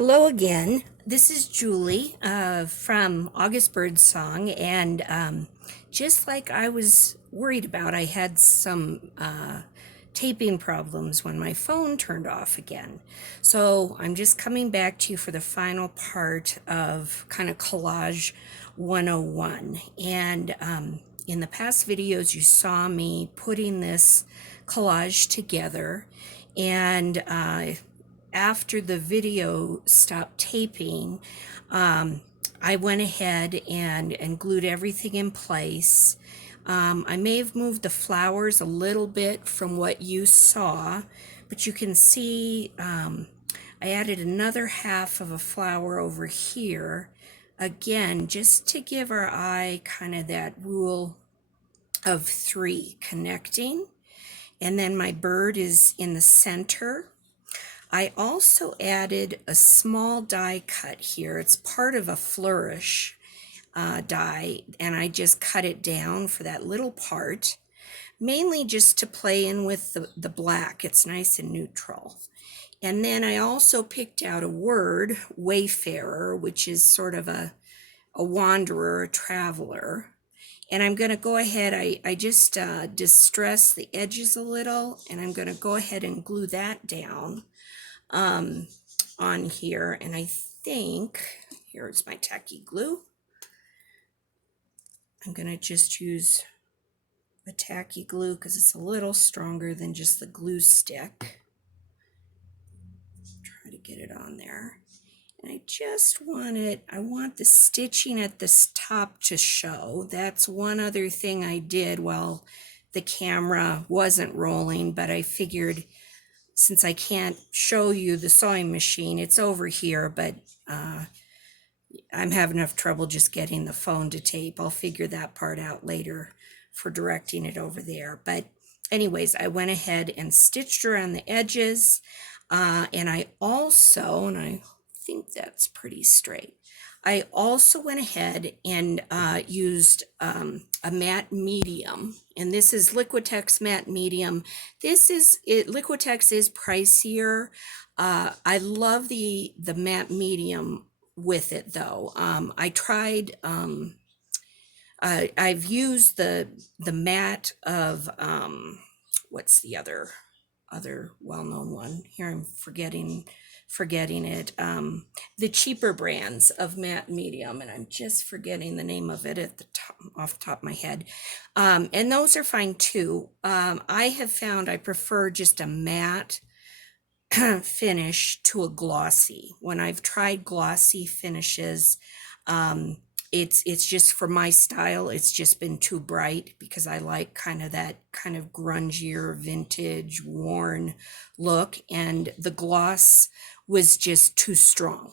Hello again. This is Julie from August Birdsong, and just like I was worried about, I had some taping problems when my phone turned off again. So I'm just coming back to you for the final part of kind of Collage 101. And in the past videos, you saw me putting this collage together, and after the video stopped taping, I went ahead and glued everything in place. I may have moved the flowers a little bit from what you saw, but you can see I added another half of a flower over here, again, just to give our eye kind of that rule of three connecting. And then my bird is in the center. I also added a small die cut here. It's part of a flourish die, and I just cut it down for that little part, mainly just to play in with the black. It's nice and neutral. And then I also picked out a word, wayfarer, which is sort of a wanderer, a traveler. And I'm going to go ahead, I just distress the edges a little, and I'm going to go ahead and glue that down on here. And I think, here's my tacky glue. I'm going to just use a tacky glue because it's a little stronger than just the glue stick. Try to get it on there. And I just want it, I want the stitching at this top to show. That's one other thing I did while the camera wasn't rolling, but I figured since I can't show you the sewing machine, it's over here, but I'm having enough trouble just getting the phone to tape. I'll figure that part out later for directing it over there. But anyways, I went ahead and stitched around the edges, and I also, and I think that's pretty straight, I also went ahead and used a matte medium, and this is Liquitex matte medium. Liquitex is pricier. I love the matte medium with it though. I tried, I've used the matte of, what's the other well-known one here? I'm forgetting it. The cheaper brands of matte medium, and I'm just forgetting the name of it at the top, off the top of my head. And those are fine too. I have found I prefer just a matte finish to a glossy. When I've tried glossy finishes, it's just, for my style, it's just been too bright because I like kind of that kind of grungier, vintage, worn look, and the gloss was just too strong.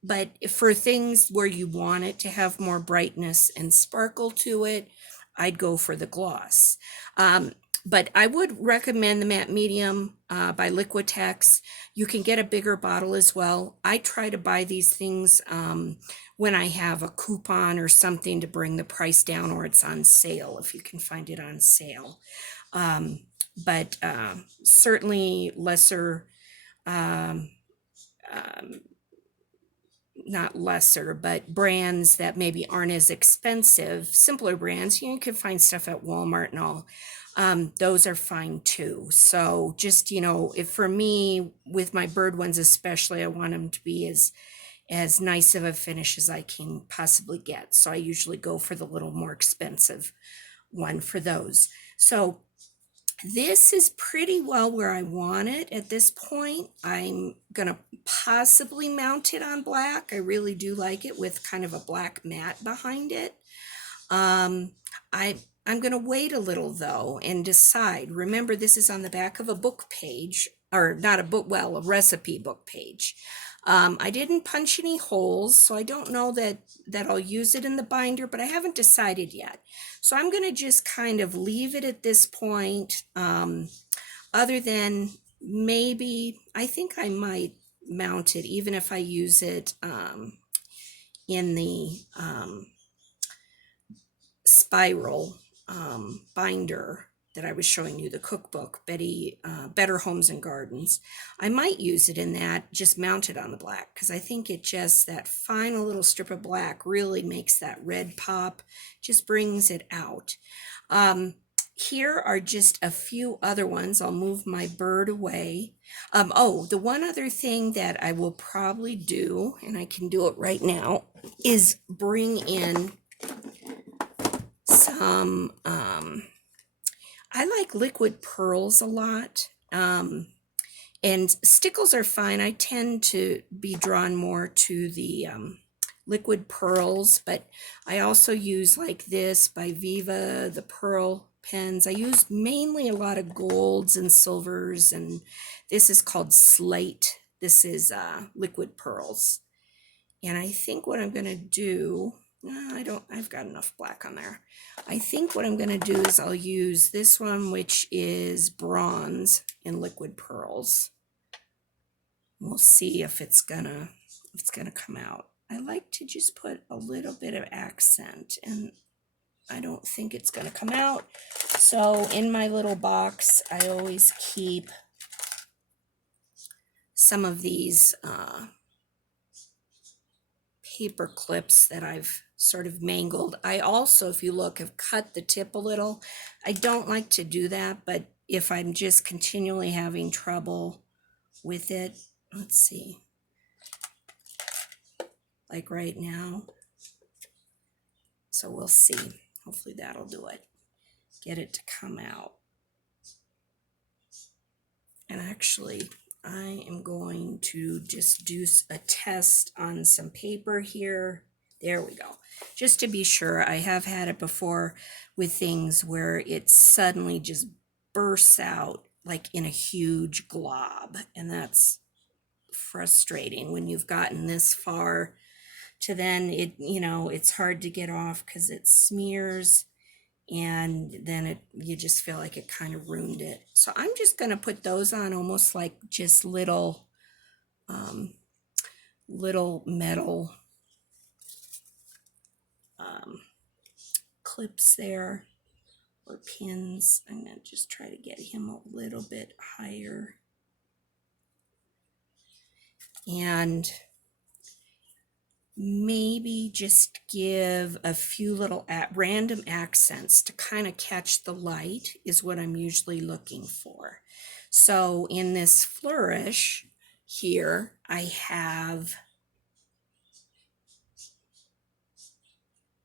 But for things where you want it to have more brightness and sparkle to it, I'd go for the gloss. But I would recommend the matte medium by Liquitex. You can get a bigger bottle as well. I try to buy these things when I have a coupon or something to bring the price down, or it's on sale, if you can find it on sale. But certainly lesser, not lesser, but brands that maybe aren't as expensive, simpler brands, you can find stuff at Walmart and all. Those are fine too. So just, if for me, with my bird ones especially, I want them to be as nice of a finish as I can possibly get. So I usually go for the little more expensive one for those. So this is pretty well where I want it at this point. I'm gonna possibly mount it on black. I really do like it with kind of a black mat behind it. I'm going to wait a little though and decide. Remember, this is on the back of a book page, or not a book, well, a recipe book page. I didn't punch any holes, so I don't know that I'll use it in the binder, but I haven't decided yet. So I'm going to just kind of leave it at this point, other than maybe, I think I might mount it, even if I use it in the spiral binder that I was showing you, the cookbook, Better Homes and Gardens. I might use it in that, just mount it on the black, because I think it just, that final little strip of black really makes that red pop, just brings it out. Here are just a few other ones. I'll move my bird away. Oh, the one other thing that I will probably do, and I can do it right now, is bring in some, I like liquid pearls a lot. And stickles are fine. I tend to be drawn more to the liquid pearls, but I also use like this by Viva, the pearl pens. I use mainly a lot of golds and silvers, and this is called Slate. This is liquid pearls. And I think what I'm going to do, I've got enough black on there. I think what I'm going to do is I'll use this one, which is bronze in liquid pearls. We'll see if it's gonna come out. I like to just put a little bit of accent, and I don't think it's gonna come out. So in my little box, I always keep some of these paper clips that I've sort of mangled. I also, if you look, have cut the tip a little. I don't like to do that, but if I'm just continually having trouble with it, let's see, like right now. So we'll see. Hopefully that'll do it. Get it to come out. And actually, I am going to just do a test on some paper here. There we go. Just to be sure, I have had it before with things where it suddenly just bursts out like in a huge glob. And that's frustrating when you've gotten this far to then it's hard to get off because it smears, and then you just feel like it kind of ruined it. So I'm just going to put those on almost like just little metal clips there, or pins. I'm going to just try to get him a little bit higher. And maybe just give a few little random accents to kind of catch the light is what I'm usually looking for. So in this flourish here, I have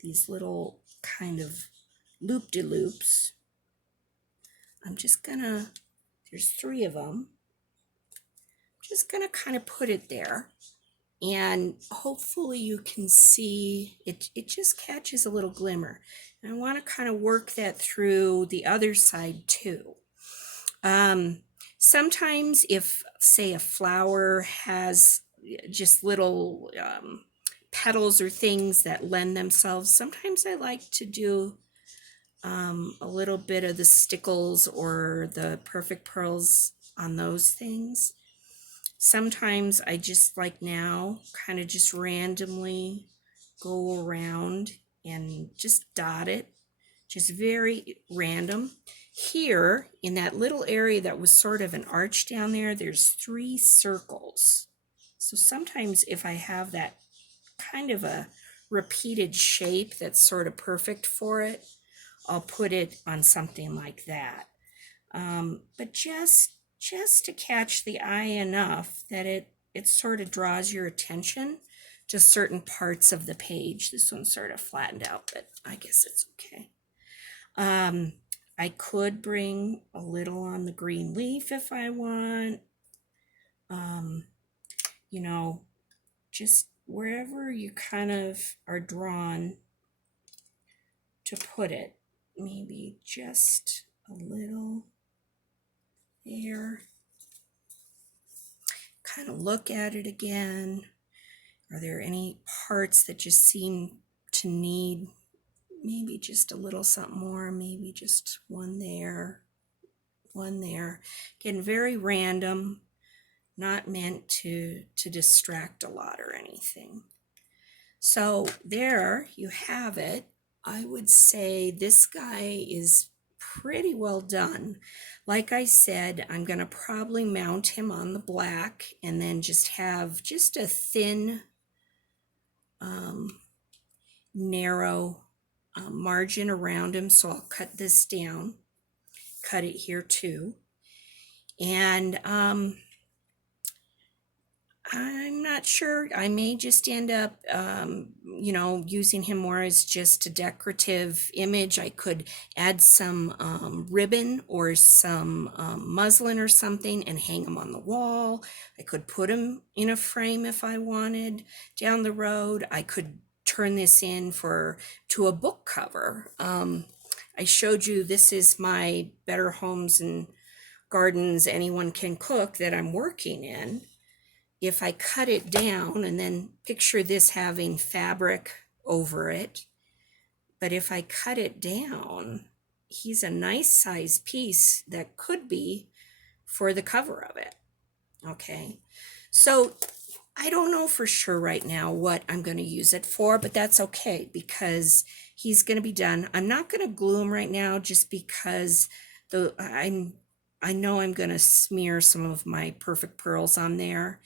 these little kind of loop-de-loops. I'm just gonna, there's 3 of them. Just gonna kind of put it there. And hopefully you can see it just catches a little glimmer. And I want to kind of work that through the other side too. Sometimes if, say, a flower has just little petals or things that lend themselves, sometimes I like to do a little bit of the stickles or the perfect pearls on those things. Sometimes I just, like now, kind of just randomly go around and just dot it, just very random. Here, in that little area that was sort of an arch down there, there's 3 circles. So sometimes if I have that kind of a repeated shape that's sort of perfect for it, I'll put it on something like that. But just to catch the eye enough that it sort of draws your attention to certain parts of the page. This one's sort of flattened out, but I guess it's okay. I could bring a little on the green leaf if I want. Just wherever you kind of are drawn to put it, maybe just a little there. Kind of look at it again. Are there any parts that just seem to need maybe just a little something more? Maybe just one there, one there. Again, very random, not meant to distract a lot or anything. So there you have it. I would say this guy is pretty well done. Like I said, I'm going to probably mount him on the black and then just have just a thin, narrow margin around him. So I'll cut this down, cut it here too. And I'm not sure. I may just end up, using him more as just a decorative image. I could add some ribbon or some muslin or something and hang him on the wall. I could put him in a frame if I wanted down the road. I could turn this to a book cover. I showed you, this is my Better Homes and Gardens Anyone Can Cook that I'm working in. If I cut it down, and then picture this having fabric over it, but if I cut it down, he's a nice size piece that could be for the cover of it. Okay, so I don't know for sure right now what I'm going to use it for, but that's okay because he's going to be done. I'm not going to glue him right now just because I know I'm going to smear some of my perfect pearls on there.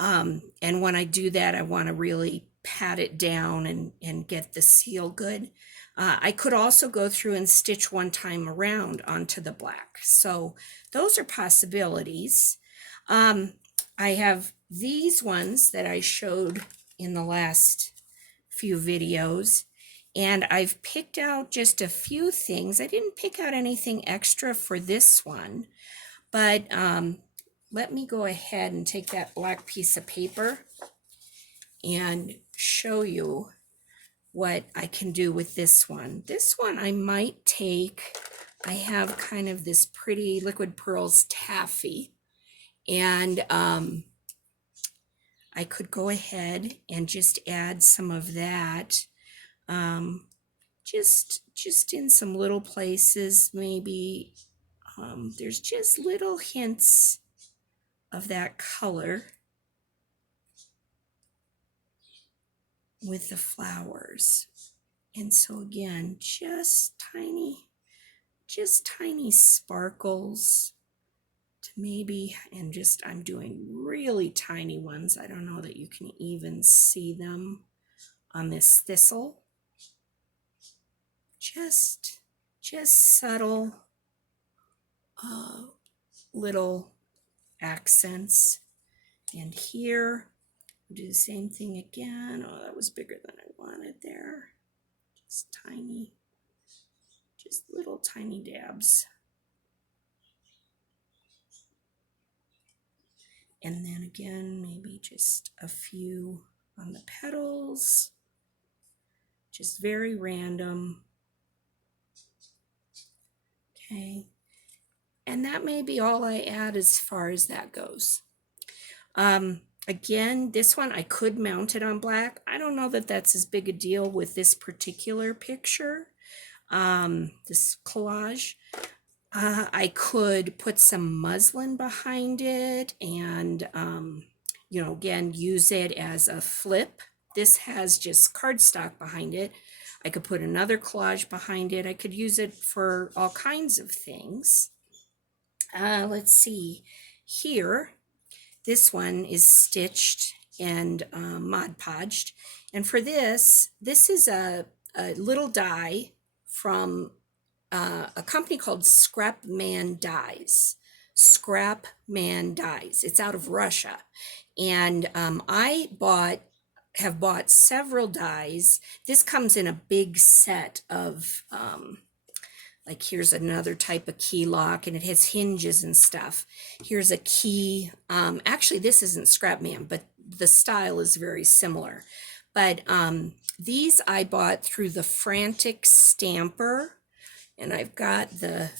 And when I do that, I want to really pat it down and get the seal good. I could also go through and stitch one time around onto the black. So those are possibilities. I have these ones that I showed in the last few videos, and I've picked out just a few things. I didn't pick out anything extra for this one, but let me go ahead and take that black piece of paper and show you what I can do with this one. This one I might take, I have kind of this pretty Liquid Pearls taffy, and I could go ahead and just add some of that, just in some little places, maybe. There's just little hints of that color with the flowers. And so again, just tiny sparkles to maybe, and just, I'm doing really tiny ones. I don't know that you can even see them on this thistle. Just subtle little accents. And here, do the same thing again. Oh, that was bigger than I wanted there. Just tiny, just little tiny dabs. And then again, maybe just a few on the petals. Just very random. Okay. And that may be all I add as far as that goes. Again, this one I could mount it on black. I don't know that that's as big a deal with this particular picture, this collage. I could put some muslin behind it and, again, use it as a flip. This has just cardstock behind it. I could put another collage behind it. I could use it for all kinds of things. Let's see here. This one is stitched and Mod Podged. And for this is a little die from a company called Scrap Man Dies. Scrap Man Dies. It's out of Russia. And I have bought several dies. This comes in a big set of like, here's another type of key lock, and it has hinges and stuff. Here's a key. Actually, this isn't Scrap Man, but the style is very similar. But these I bought through the Frantic Stamper, and I've got the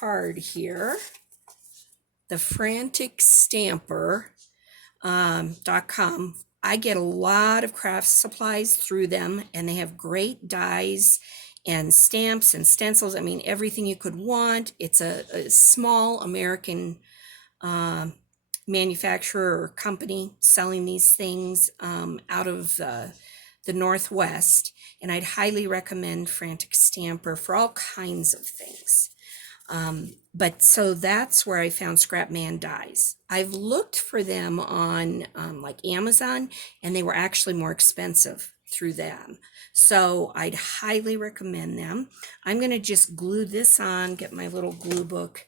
card here. The Frantic Stamper.com. I get a lot of craft supplies through them, and they have great dies and stamps and stencils. I mean, everything you could want. It's a small American manufacturer or company selling these things out of the the Northwest, and I'd highly recommend Frantic Stamper for all kinds of things. But so that's where I found Scrapman Dies. I've looked for them on like Amazon, and they were actually more expensive through them. So I'd highly recommend them. I'm going to just glue this on, get my little glue book.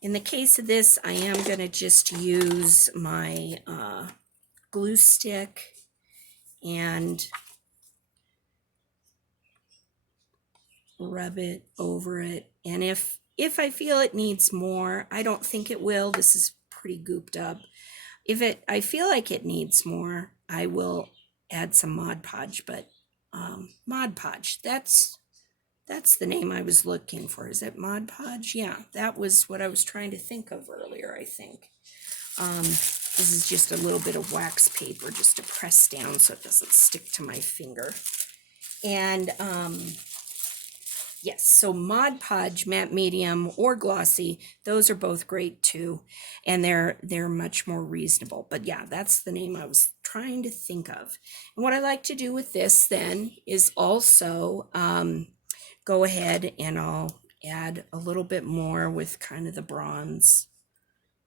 In the case of this, I am going to just use my glue stick and rub it over it. And if I feel it needs more, I don't think it will. This is pretty gooped up. I feel like it needs more, I will add some Mod Podge. But Mod Podge, that's the name I was looking for. Is it Mod Podge? Yeah, that was what I was trying to think of earlier, I think. This is just a little bit of wax paper just to press down so it doesn't stick to my finger. And yes, so Mod Podge, matte medium or glossy, those are both great too, and they're much more reasonable. But yeah, that's the name I was trying to think of. And what I like to do with this then is also go ahead and I'll add a little bit more with kind of the bronze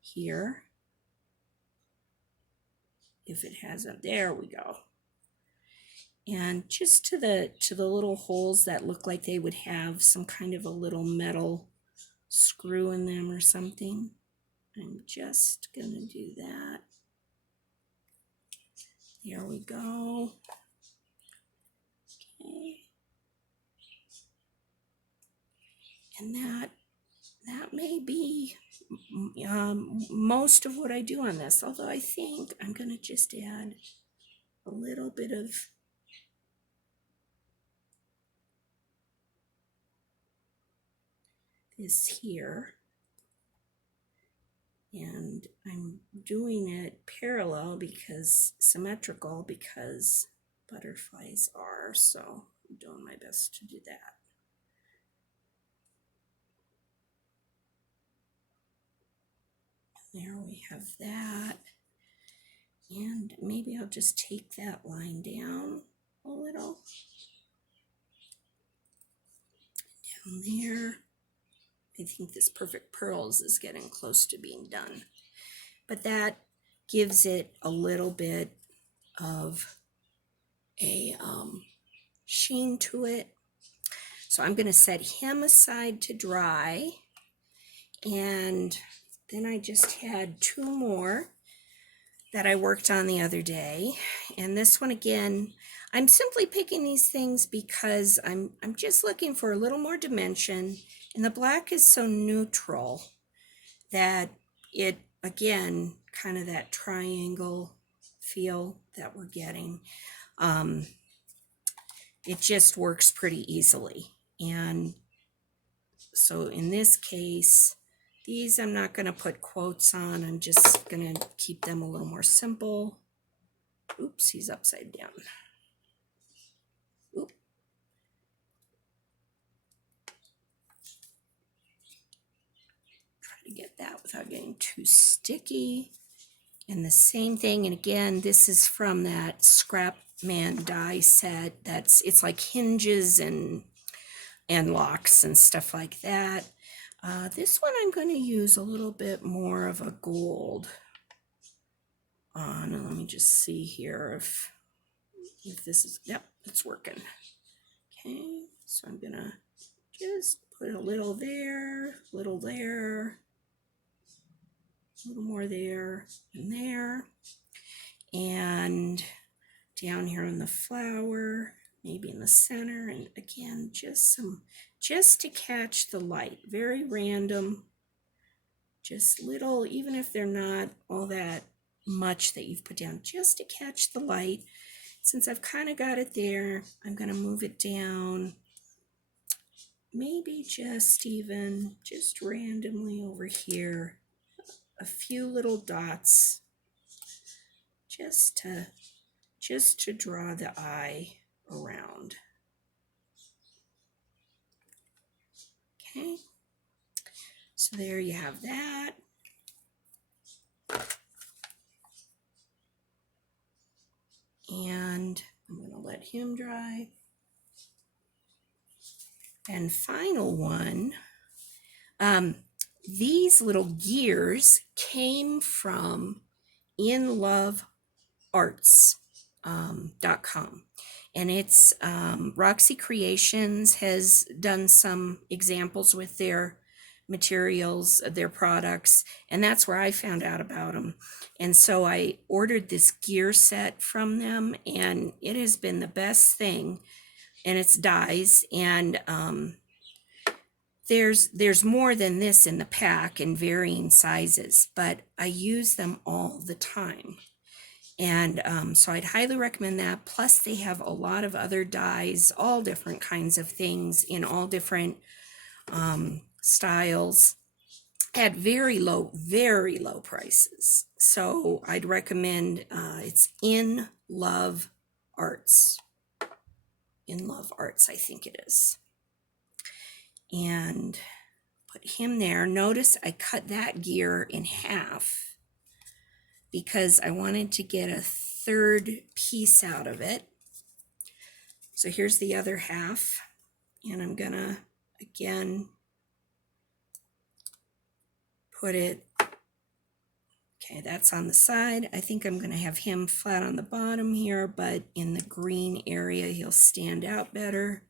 here. If it hasn't, there we go. And just to the little holes that look like they would have some kind of a little metal screw in them or something, I'm just gonna do that. There we go. Okay. And that may be most of what I do on this, although I think I'm gonna just add a little bit of this here. And I'm doing it parallel because symmetrical because butterflies are, so I'm doing my best to do that. There we have that. And maybe I'll just take that line down a little. Down there. I think this Perfect Pearls is getting close to being done. But that gives it a little bit of a sheen to it. So I'm going to set him aside to dry. And then I just had two more that I worked on the other day. And this one again, I'm simply picking these things because I'm just looking for a little more dimension. And the black is so neutral that it, again, kind of that triangle feel that we're getting. It just works pretty easily. And so in this case, these I'm not going to put quotes on. I'm just going to keep them a little more simple. Oops, he's upside down. Oop. Try to get that without getting too sticky. And the same thing, and again, this is from that Scrapman die set. It's like hinges and locks and stuff like that. This one I'm going to use a little bit more of a gold on. And let me just see here if this is, yep, it's working. Okay, so I'm gonna just put a little there, a little there, a little more there and there, and down here on the flower, maybe in the center, and again, just to catch the light, very random, just little, even if they're not all that much that you've put down, just to catch the light. Since I've kind of got it there, I'm going to move it down, maybe just randomly over here, a few little dots, just to draw the eye around. Okay, so there you have that. And I'm going to let him dry. And final one, these little gears came from inlovearts.com. And it's Roxy Creations has done some examples with their materials, their products, and that's where I found out about them. And so I ordered this gear set from them, and it has been the best thing. And it's dyes, and there's more than this in the pack in varying sizes, but I use them all the time. And so I'd highly recommend that. Plus, they have a lot of other dyes, all different kinds of things in all different styles at very low prices. So I'd recommend it's In Love Arts. In Love Arts, I think it is. And put him there. Notice I cut that gear in half because I wanted to get a third piece out of it. So here's the other half, and I'm gonna again put it, okay, that's on the side. I think I'm gonna have him flat on the bottom here, but in the green area he'll stand out better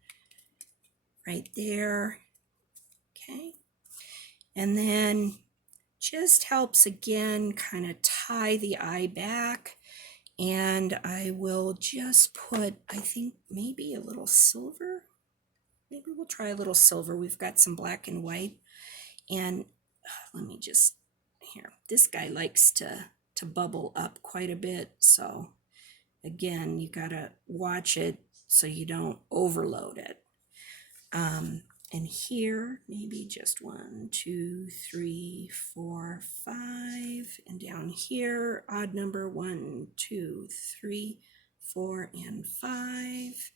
right there. Okay, and then just helps again kind of tie the eye back. And I will just put, I think maybe a little silver. Maybe we'll try a little silver. We've got some black and white. And let me just, here, this guy likes to bubble up quite a bit. So again, you gotta watch it so you don't overload it. And here, maybe just 1, 2, 3, 4, 5, and down here, odd number 1, 2, 3, 4, and 5.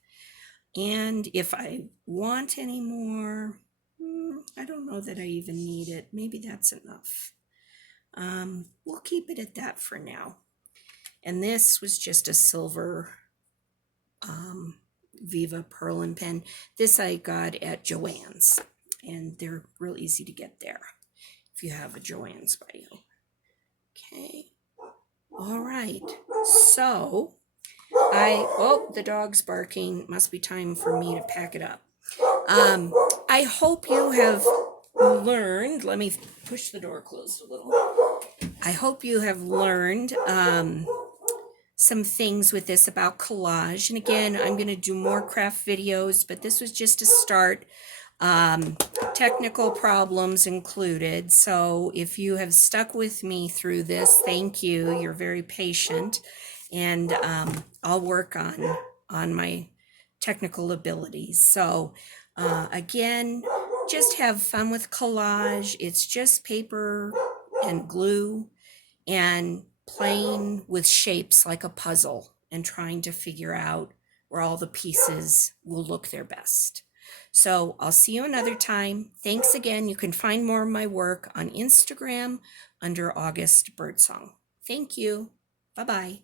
And if I want any more, I don't know that I even need it. Maybe that's enough. We'll keep it at that for now. And this was just a silver Viva Pearl and Pen. This I got at Joann's, and they're real easy to get there if you have a Joann's by you. Okay, all right, so the dog's barking. Must be time for me to pack it up. I hope you have learned, let me push the door closed a little. I hope you have learned some things with this about collage. And again, I'm going to do more craft videos, but this was just a start. Technical problems included. So if you have stuck with me through this, thank you. You're very patient. And I'll work on my technical abilities. So again, just have fun with collage. It's just paper and glue and playing with shapes like a puzzle and trying to figure out where all the pieces will look their best. So I'll see you another time. Thanks again. You can find more of my work on Instagram under August Birdsong. Thank you. Bye-bye.